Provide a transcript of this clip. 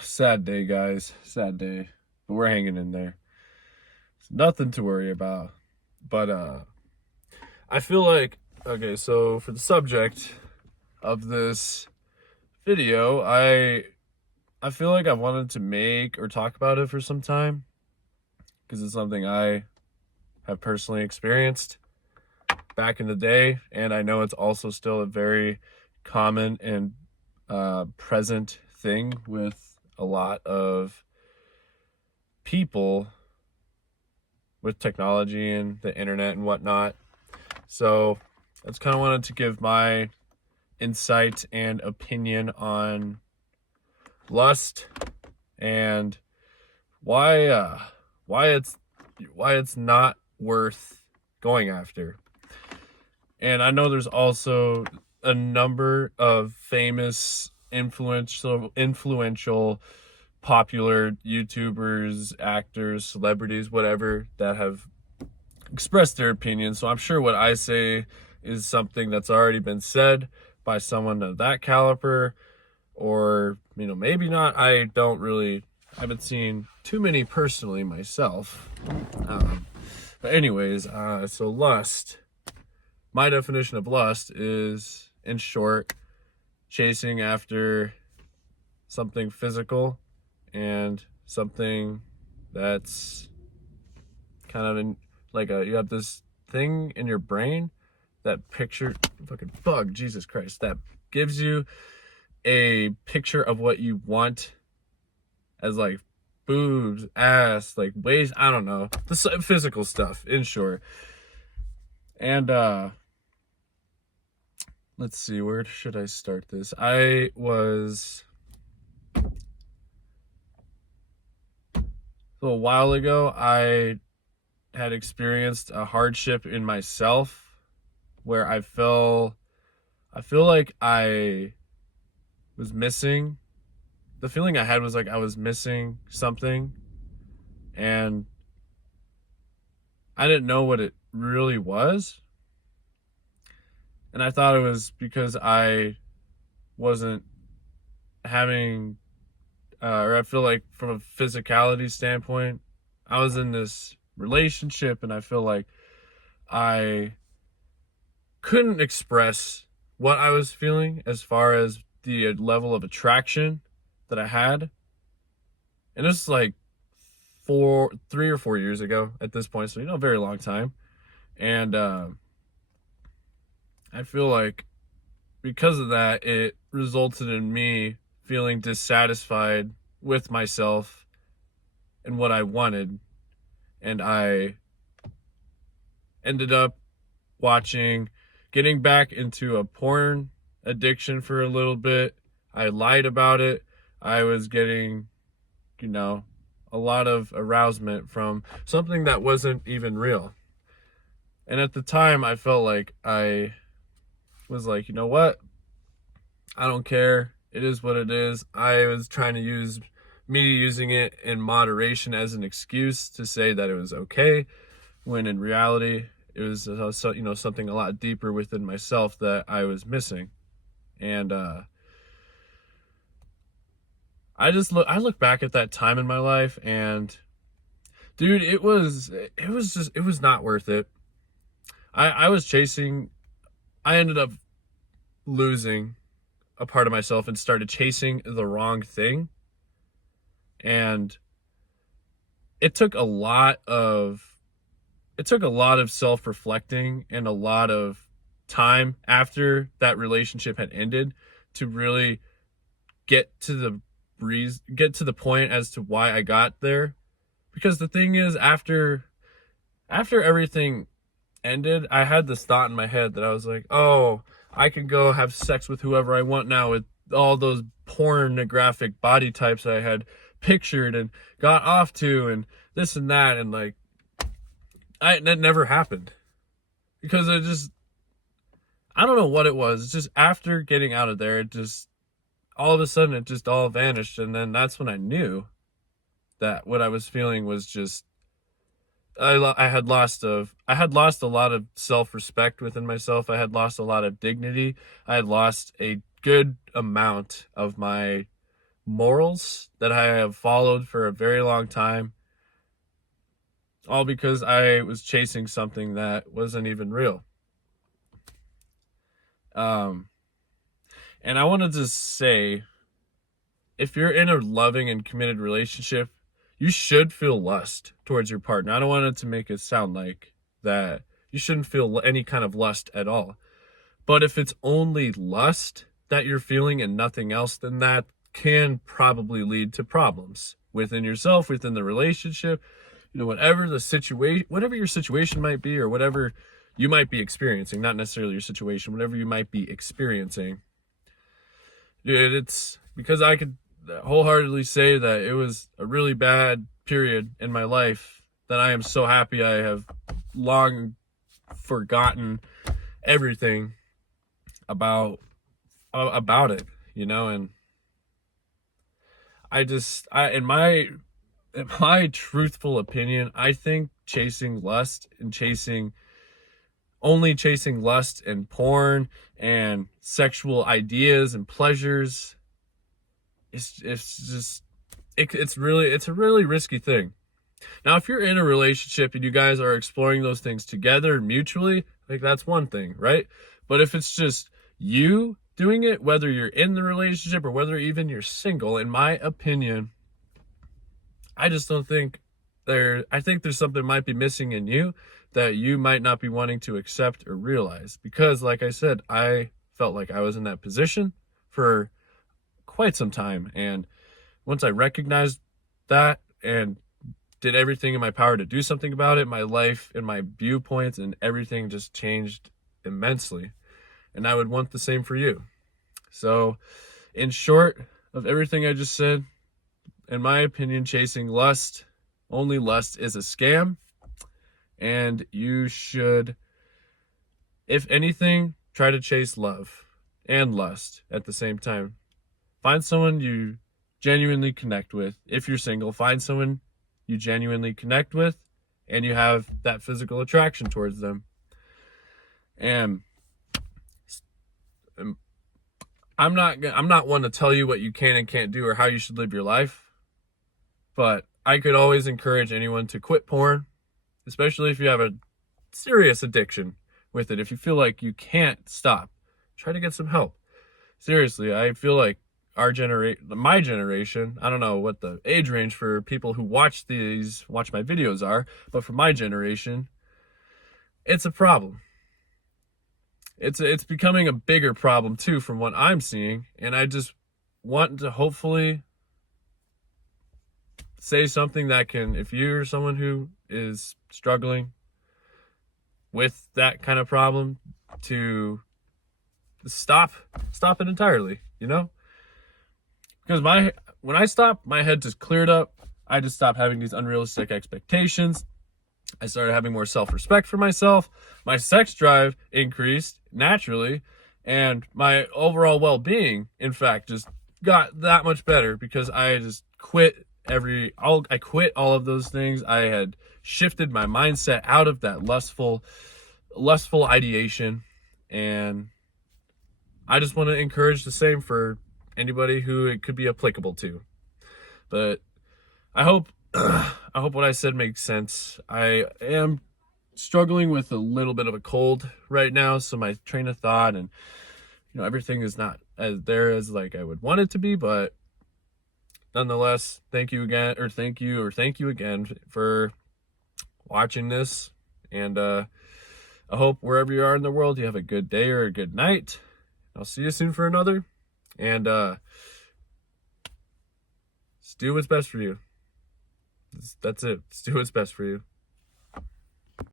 Sad day, guys. Sad day. But we're hanging in there. It's nothing to worry about. But I feel like okay, so for the subject of this video, I feel like I wanted to make or talk about it for some time because it's something I have personally experienced back in the day, and I know it's also still a very common and present thing with a lot of people with technology and the internet and whatnot. So I just kind of wanted to give my insight and opinion on lust and why it's not worth going after. And I know there's also a number of famous influential popular YouTubers, actors, celebrities, whatever, that have expressed their opinions. So I'm sure what I say is something that's already been said by someone of that caliber, or maybe not. I haven't seen too many personally myself. But anyways, so lust. My definition of lust is, in short, chasing after something physical and something that's kind of you have this thing in your brain, that picture, fucking bug, Jesus Christ, that gives you a picture of what you want as like boobs, ass, like waist, I don't know, the physical stuff, in short. And let's see, where should I start this? A while ago, I had experienced a hardship in myself where I feel like I was missing. The feeling I had was like I was missing something, and I didn't know what it really was. And I thought it was because I wasn't having, or I feel like from a physicality standpoint, I was in this relationship and I feel like I couldn't express what I was feeling as far as the level of attraction that I had. And this is like 3 or 4 years ago at this point, so a very long time. And I feel like because of that, it resulted in me feeling dissatisfied with myself and what I wanted. And I ended up getting back into a porn addiction for a little bit. I lied about it. I was getting, a lot of arousement from something that wasn't even real. And at the time, I felt like I was like, you know what? I don't care. It is what it is. I was trying to using it in moderation as an excuse to say that it was okay, when in reality, it was something a lot deeper within myself that I was missing. And I look back at that time in my life, and dude, it was not worth it. I was chasing, I ended up losing a part of myself and started chasing the wrong thing. And it took a lot of self-reflecting and a lot of time after that relationship had ended to really get to the point as to why I got there. Because the thing is, after everything ended, I had this thought in my head that I was like, oh, I can go have sex with whoever I want now, with all those pornographic body types I had pictured and got off to, and this and that. And like, that never happened, because I don't know what it was. It's just after getting out of there, it just all of a sudden it just all vanished. And then that's when I knew that what I was feeling was just, I had lost a lot of self-respect within myself. I had lost a lot of dignity. I had lost a good amount of my morals that I have followed for a very long time, all because I was chasing something that wasn't even real. Um, and I wanted to say, if you're in a loving and committed relationship, you should feel lust towards your partner. I don't want it to make it sound like that you shouldn't feel any kind of lust at all. But if it's only lust that you're feeling and nothing else, then that can probably lead to problems within yourself, within the relationship, whatever the situation, whatever your situation might be, or whatever you might be experiencing, not necessarily your situation, whatever you might be experiencing. Dude, it's because I could wholeheartedly say that it was a really bad period in my life that I am so happy I have long forgotten everything about it, and in my truthful opinion, I think chasing lust and only chasing lust and porn and sexual ideas and pleasures, it's a really risky thing. Now, if you're in a relationship and you guys are exploring those things together mutually, like, that's one thing, right? But if it's just you doing it, whether you're in the relationship or whether even you're single, in my opinion, I just don't think I think there's something might be missing in you that you might not be wanting to accept or realize. Because, like I said, I felt like I was in that position for quite some time. And once I recognized that and did everything in my power to do something about it, my life and my viewpoints and everything just changed immensely. And I would want the same for you. So, in short of everything I just said, in my opinion, chasing lust, only lust, is a scam. And you should, if anything, try to chase love and lust at the same time. Find someone you genuinely connect with. If you're single, find someone you genuinely connect with and you have that physical attraction towards them. And I'm not one to tell you what you can and can't do or how you should live your life, but I could always encourage anyone to quit porn, especially if you have a serious addiction with it. If you feel like you can't stop, try to get some help. Seriously, I feel like my generation, I don't know what the age range for people who watch my videos are, but for my generation, it's a problem. It's becoming a bigger problem too from what I'm seeing, and I just want to hopefully say something that can, if you're someone who is struggling with that kind of problem, to stop it entirely, because when I stopped, my head just cleared up. I just stopped having these unrealistic expectations. I started having more self-respect for myself. My sex drive increased naturally, and my overall well-being, in fact, just got that much better because I just quit I quit all of those things. I had shifted my mindset out of that lustful ideation, and I just want to encourage the same for anybody who it could be applicable to. But I hope what I said makes sense. I am struggling with a little bit of a cold right now, so my train of thought and everything is not as there as like I would want it to be, but nonetheless, thank you again for watching this, and I hope wherever you are in the world you have a good day or a good night. I'll see you soon for another, and just do what's best for you. That's it. Just do what's best for you.